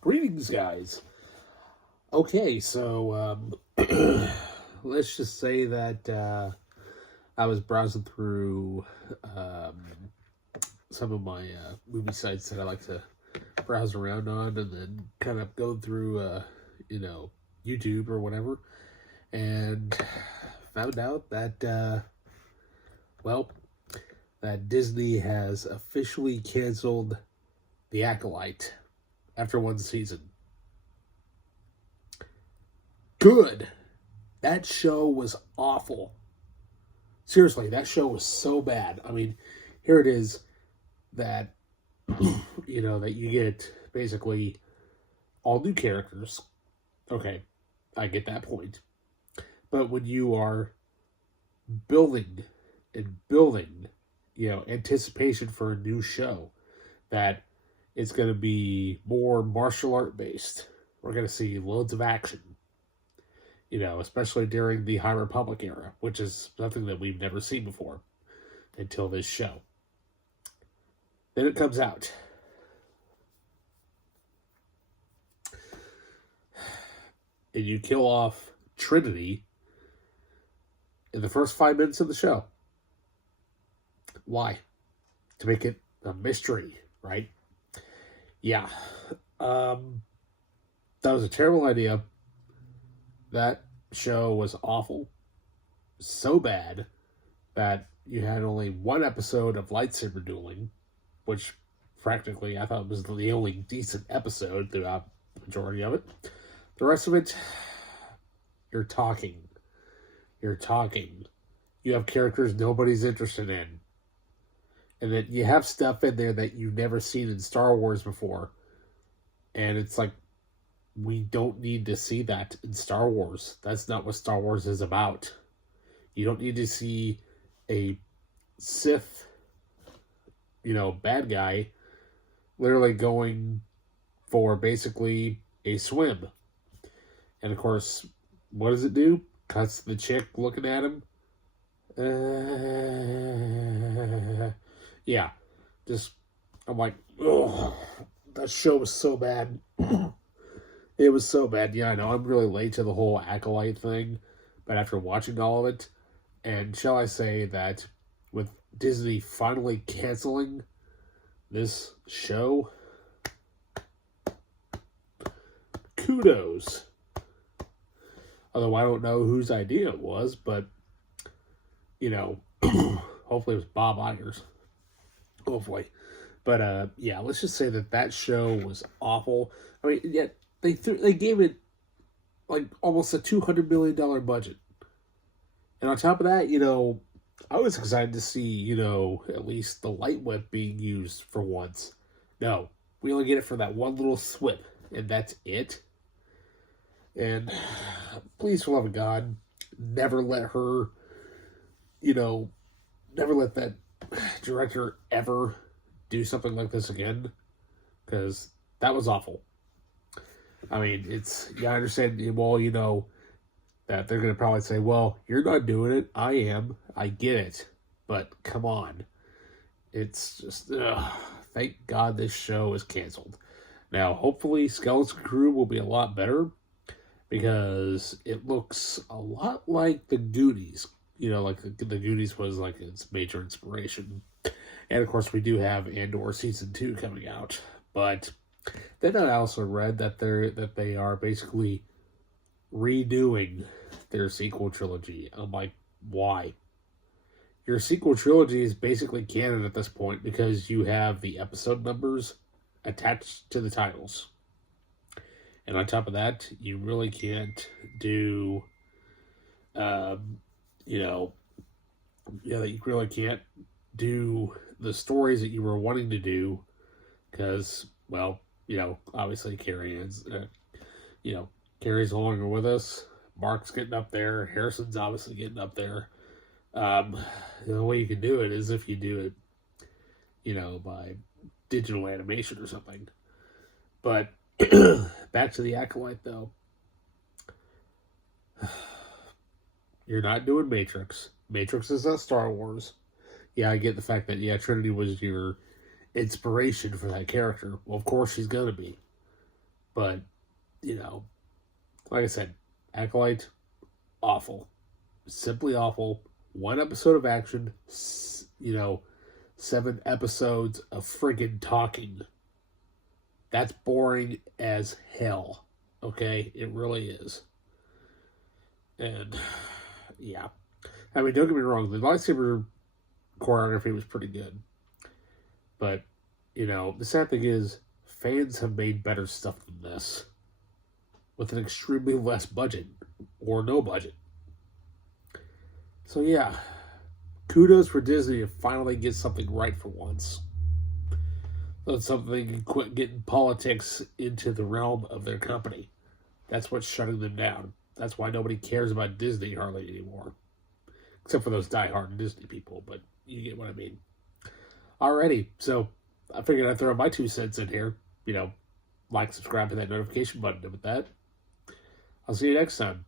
Greetings, guys. Okay, so let's just say that I was browsing through some of my movie sites that I like to browse around on, and then kind of go through, YouTube or whatever, and found out that, that Disney has officially canceled The Acolyte after one season. Good. That show was awful. Seriously, that show was so bad. I mean, here it is that, that you get basically all new characters. Okay, I get that point. But when you are building and building, anticipation for a new show, that it's going to be more martial art based. We're going to see loads of action, especially during the High Republic era, which is something that we've never seen before until this show. Then it comes out. And you kill off Trinity in the first 5 minutes of the show. Why? To make it a mystery, right? Yeah. That was a terrible idea. That show was awful. So bad that you had only one episode of lightsaber dueling, which practically I thought was the only decent episode throughout the majority of it. The rest of it, you're talking. You have characters nobody's interested in. And then you have stuff in there that you've never seen in Star Wars before. And it's like, we don't need to see that in Star Wars. That's not what Star Wars is about. You don't need to see a Sith, bad guy literally going for basically a swim. And of course, what does it do? Cuts the chick looking at him. Yeah. I'm like, oh, that show was so bad. It was so bad. Yeah, I know I'm really late to the whole Acolyte thing, but after watching all of it, and shall I say that with Disney finally canceling this show, kudos. Although I don't know whose idea it was, but, hopefully it was Bob Iger's. Hopefully. But, yeah, let's just say that show was awful. I mean, yeah, they gave it, like, almost a $200 million budget. And on top of that, I was excited to see, at least the light whip being used for once. No, we only get it for that one little swip, and that's it. And please, for the love of God, never let her, never let that director ever do something like this again, because that was awful. I mean, I understand, well, that they're going to probably say, well, you're not doing it, I am, I get it, but come on. It's just, thank God this show is canceled. Now, hopefully, Skeleton Crew will be a lot better, because it looks a lot like the Goonies. Like the Goonies was like its major inspiration. And of course, we do have Andor Season 2 coming out. But then I also read that they are basically redoing their sequel trilogy. I'm like, why? Your sequel trilogy is basically canon at this point because you have the episode numbers attached to the titles. And on top of that, you really can't do, you really can't do the stories that you were wanting to do because, well, obviously Carrie's no longer with us. Mark's getting up there. Harrison's obviously getting up there. The only way you can do it is if you do it, by digital animation or something. But back to the Acolyte, though. You're not doing Matrix. Matrix is not Star Wars. Yeah, I get the fact that, Trinity was your inspiration for that character. Well, of course she's going to be. But, like I said, Acolyte, awful. Simply awful. One episode of action, 7 episodes of friggin' talking. That's boring as hell. Okay? It really is. And, yeah. I mean, don't get me wrong, the lightsaber choreography was pretty good. But, the sad thing is, fans have made better stuff than this. With an extremely less budget. Or no budget. So, yeah. Kudos for Disney to finally get something right for once. So something they can quit getting politics into the realm of their company. That's what's shutting them down. That's why nobody cares about Disney hardly anymore. Except for those diehard Disney people, but you get what I mean. Alrighty, so I figured I'd throw my 2 cents in here. Like, subscribe to that notification button. And with that, I'll see you next time.